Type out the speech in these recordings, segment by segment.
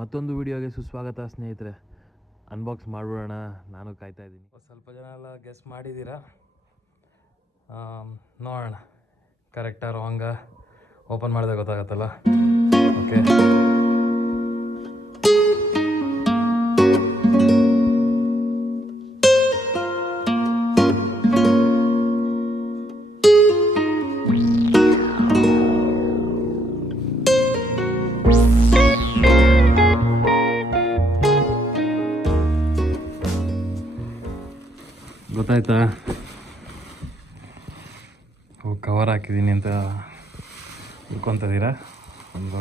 ಮತ್ತೊಂದು ವಿಡಿಯೋಗೆ ಸುಸ್ವಾಗತ ಸ್ನೇಹಿತರೆ. ಅನ್ಬಾಕ್ಸ್ ಮಾಡಿಬಿಡೋಣ, ನಾನು ಕಾಯ್ತಾ ಇದ್ದೀನಿ. ಸ್ವಲ್ಪ ಜನ ಎಲ್ಲ ಗೆಸ್ ಮಾಡಿದ್ದೀರಾ, ನೋಡೋಣ ಕರೆಕ್ಟಾ ರಾಂಗಾ ಓಪನ್ ಮಾಡಿದಾಗ ಗೊತ್ತಾಗತ್ತಲ್ಲ. ಓಕೆ, ಗೊತ್ತಾಯ್ತಾ? ಕವರ್ ಹಾಕಿದ್ದೀನಿ ಅಂತ ತಿಳ್ಕೊತಿದ್ದೀರಾ? ಒಂದು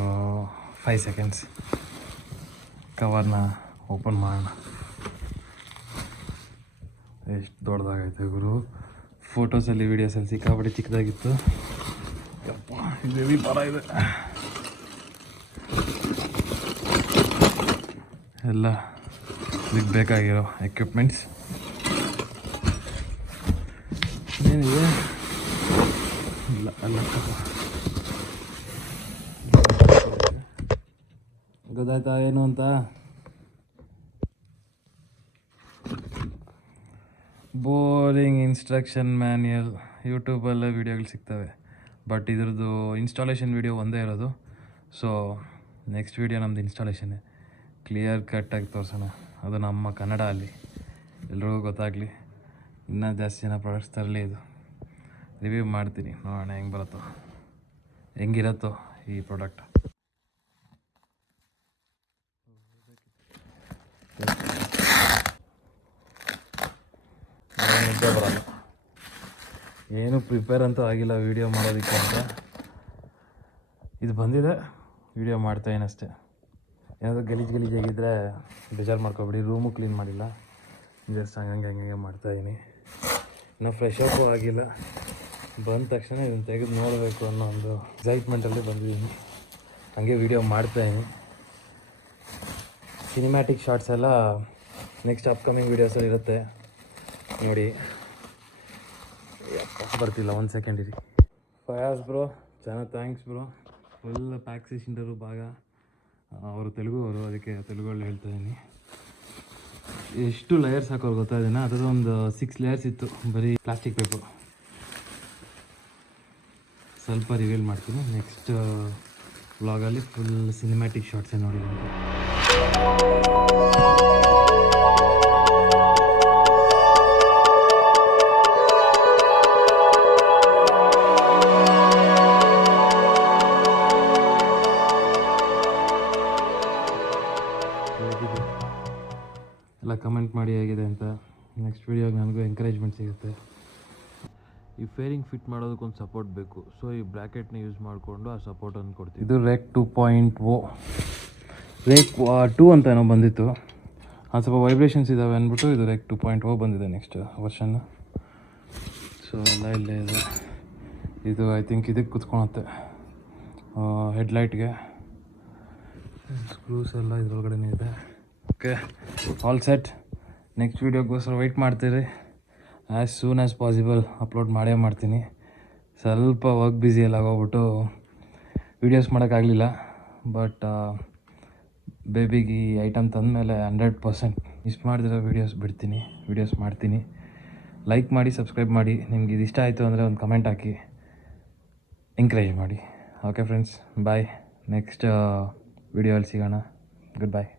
5 ಸೆಕೆಂಡ್ಸ್ ಕವರ್ನ ಓಪನ್ ಮಾಡೋಣ. ಎಷ್ಟು ದೊಡ್ಡದಾಗೈತೆ ಗುರು! ಫೋಟೋಸಲ್ಲಿ ವೀಡಿಯೋಸಲ್ಲಿ ಸಿಕ್ಕಾಪಟ್ಟೆ ಚಿಕ್ಕದಾಗಿತ್ತು. ಯಪ್ಪ, ಇದು ಥರ ಇದೆ. ಎಲ್ಲ ಇದಕ್ಕೆ ಬೇಕಾಗಿರೋ ಎಕ್ವಿಪ್ಮೆಂಟ್ಸ್ ಏನಿದೆ. ಇಲ್ಲ ಅಲ್ಲ, ಗೊತ್ತಾಯ್ತಾ ಏನು ಅಂತ? Boring instruction manual. ಯೂಟ್ಯೂಬಲ್ಲೇ ವೀಡಿಯೋಗಳು ಸಿಗ್ತವೆ, ಬಟ್ ಇದ್ರದ್ದು ಇನ್ಸ್ಟಾಲೇಷನ್ ವೀಡಿಯೋ ಒಂದೇ ಇರೋದು. ಸೊ ನೆಕ್ಸ್ಟ್ ವೀಡಿಯೋ ನಮ್ಮದು ಇನ್ಸ್ಟಾಲೇಷನ್ನೇ, ಕ್ಲಿಯರ್ ಕಟ್ಟಾಗಿ ತೋರಿಸೋಣ. ಅದು ನಮ್ಮ ಕನ್ನಡ ಅಲ್ಲಿ ಎಲ್ರಿಗೂ ಗೊತ್ತಾಗಲಿ. ಇನ್ನೂ ಜಾಸ್ತಿ ಜನ ಪ್ರಾಡಕ್ಟ್ಸ್ ತರಲಿ. ಇದು ರಿವ್ಯೂ ಮಾಡ್ತೀನಿ, ನೋಡೋಣ ಹೆಂಗಿರತ್ತೋ ಈ ಪ್ರಾಡಕ್ಟ್. ನಿದ್ದೆ ಬರಲ್ಲ, ಏನು ಪ್ರಿಪೇರ್ ಅಂತೂ ಆಗಿಲ್ಲ ವೀಡಿಯೋ ಮಾಡೋದಕ್ಕೆ ಅಂತ. ಇದು ಬಂದಿದೆ, ವೀಡಿಯೋ ಮಾಡ್ತಾಯಿದ್ದೀನಿ ಅಷ್ಟೇ. ಏನಾದರೂ ಗಲೀಜಾಗಿದ್ದರೆ ಬೇಜಾರು ಮಾಡ್ಕೊಬೇಡಿ. ರೂಮು ಕ್ಲೀನ್ ಮಾಡಿಲ್ಲ, ಜಸ್ಟ್ ಹಂಗೆ ಮಾಡ್ತಾಯಿದ್ದೀನಿ. ಇನ್ನೂ ಫ್ರೆಶ್ ಅಪ್ಪು ಆಗಿಲ್ಲ. ಬಂದ ತಕ್ಷಣ ಇದನ್ನು ತೆಗೆದು ನೋಡಬೇಕು ಅನ್ನೋ ಒಂದು ಎಕ್ಸೈಟ್ಮೆಂಟಲ್ಲಿ ಬಂದಿದ್ದೀನಿ. ಹಾಗೆ ವೀಡಿಯೋ ಮಾಡ್ತಾಯಿದ್ದೀನಿ. ಸಿನಿಮ್ಯಾಟಿಕ್ ಶಾರ್ಟ್ಸ್ ಎಲ್ಲ ನೆಕ್ಸ್ಟ್ ಅಪ್ಕಮಿಂಗ್ ವೀಡಿಯೋಸಲ್ಲಿ ಇರುತ್ತೆ, ನೋಡಿ. ಬರ್ತಿಲ್ಲ, 1 ಸೆಕೆಂಡ್ ಇರಿ. ಫಯಾಸ್ ಬ್ರೋ, ಚೆನ್ನಾಗಿ thanks bro. Full pack cylinder ಭಾಗ. ಅವರು ತೆಲುಗುವರು, ಅದಕ್ಕೆ ತೆಲುಗಲ್ಲಿ ಹೇಳ್ತಾಯಿದ್ದೀನಿ. ಎಷ್ಟು ಲೇಯರ್ಸ್ ಹಾಕೋರು ಗೊತ್ತಾಯಿದ್ದೀನ? ಅದರದ್ದು ಒಂದು 6 ಲೇಯರ್ಸ್ ಇತ್ತು, ಬರೀ ಪ್ಲಾಸ್ಟಿಕ್ ಪೇಪರು. ಸ್ವಲ್ಪ ರಿವೀಲ್ ಮಾಡ್ತೀನಿ ನೆಕ್ಸ್ಟ್ ವ್ಲಾಗಲ್ಲಿ. ಫುಲ್ ಸಿನಿಮ್ಯಾಟಿಕ್ ಶಾರ್ಟ್ಸೇ ನೋಡಿ. ಎಲ್ಲ ಕಮೆಂಟ್ ಮಾಡಿ ಹೇಗಿದೆ ಅಂತ. ನೆಕ್ಸ್ಟ್ ವೀಡಿಯೋಗೆ ನನಗೂ ಎಂಕರೇಜ್ಮೆಂಟ್ ಸಿಗುತ್ತೆ. ಈ ಫೇರಿಂಗ್ ಫಿಟ್ ಮಾಡೋದಕ್ಕೊಂದು ಸಪೋರ್ಟ್ ಬೇಕು, ಸೊ ಈ ಬ್ರ್ಯಾಕೆಟ್ನ ಯೂಸ್ ಮಾಡಿಕೊಂಡು ಆ ಸಪೋರ್ಟನ್ನು ಕೊಡ್ತೀವಿ. ಇದು ರೆಕ್ 2.0. ರೆಕ್ 2 ಅಂತ ಏನೋ ಬಂದಿತ್ತು, ಅದು ಸ್ವಲ್ಪ ವೈಬ್ರೇಷನ್ಸ್ ಇದ್ದಾವೆ ಅಂದ್ಬಿಟ್ಟು ಇದು ರೆಕ್ 2.0 ಬಂದಿದೆ ನೆಕ್ಸ್ಟ್ ವರ್ಷನ್. ಸೊ ಎಲ್ಲ ಇಲ್ಲೇ ಇದೆ. ಇದು ಐ ಥಿಂಕ್ ಇದಕ್ಕೆ ಕುತ್ಕೊಳತ್ತೆ, ಹೆಡ್ಲೈಟ್ಗೆ. ಸ್ಕ್ರೂಸ್ ಎಲ್ಲ ಇದ್ರೊಳಗಡೆ ಇದೆ. Okay, all set. ನೆಕ್ಸ್ಟ್ ವೀಡಿಯೋಗೋಸ್ಕರ ವೆಯ್ಟ್ ಮಾಡ್ತೀರಿ. As soon as possible upload ಮಾಡೇ ಮಾಡ್ತೀನಿ. ಸ್ವಲ್ಪ ವರ್ಕ್ ಬ್ಯುಸಿಯಲ್ಲಿ ಆಗೋಗ್ಬಿಟ್ಟು ವೀಡಿಯೋಸ್ ಮಾಡೋಕ್ಕಾಗಲಿಲ್ಲ. ಬಟ್ ಬೇಬಿಗೆ ಈ ಐಟಮ್ ತಂದಮೇಲೆ 100% ಮಿಸ್ ಮಾಡಿದಿರೋ ವೀಡಿಯೋಸ್ ಮಾಡ್ತೀನಿ. ಲೈಕ್ ಮಾಡಿ, ಸಬ್ಸ್ಕ್ರೈಬ್ ಮಾಡಿ. ನಿಮ್ಗೆ ಇದು ಇಷ್ಟ ಆಯಿತು ಅಂದರೆ ಒಂದು ಕಮೆಂಟ್ ಹಾಕಿ ಎಂಕರೇಜ್ ಮಾಡಿ. Okay friends, bye. ನೆಕ್ಸ್ಟ್ ವೀಡಿಯೋಲ್ಲಿ ಸಿಗೋಣ. ಗುಡ್ ಬಾಯ್.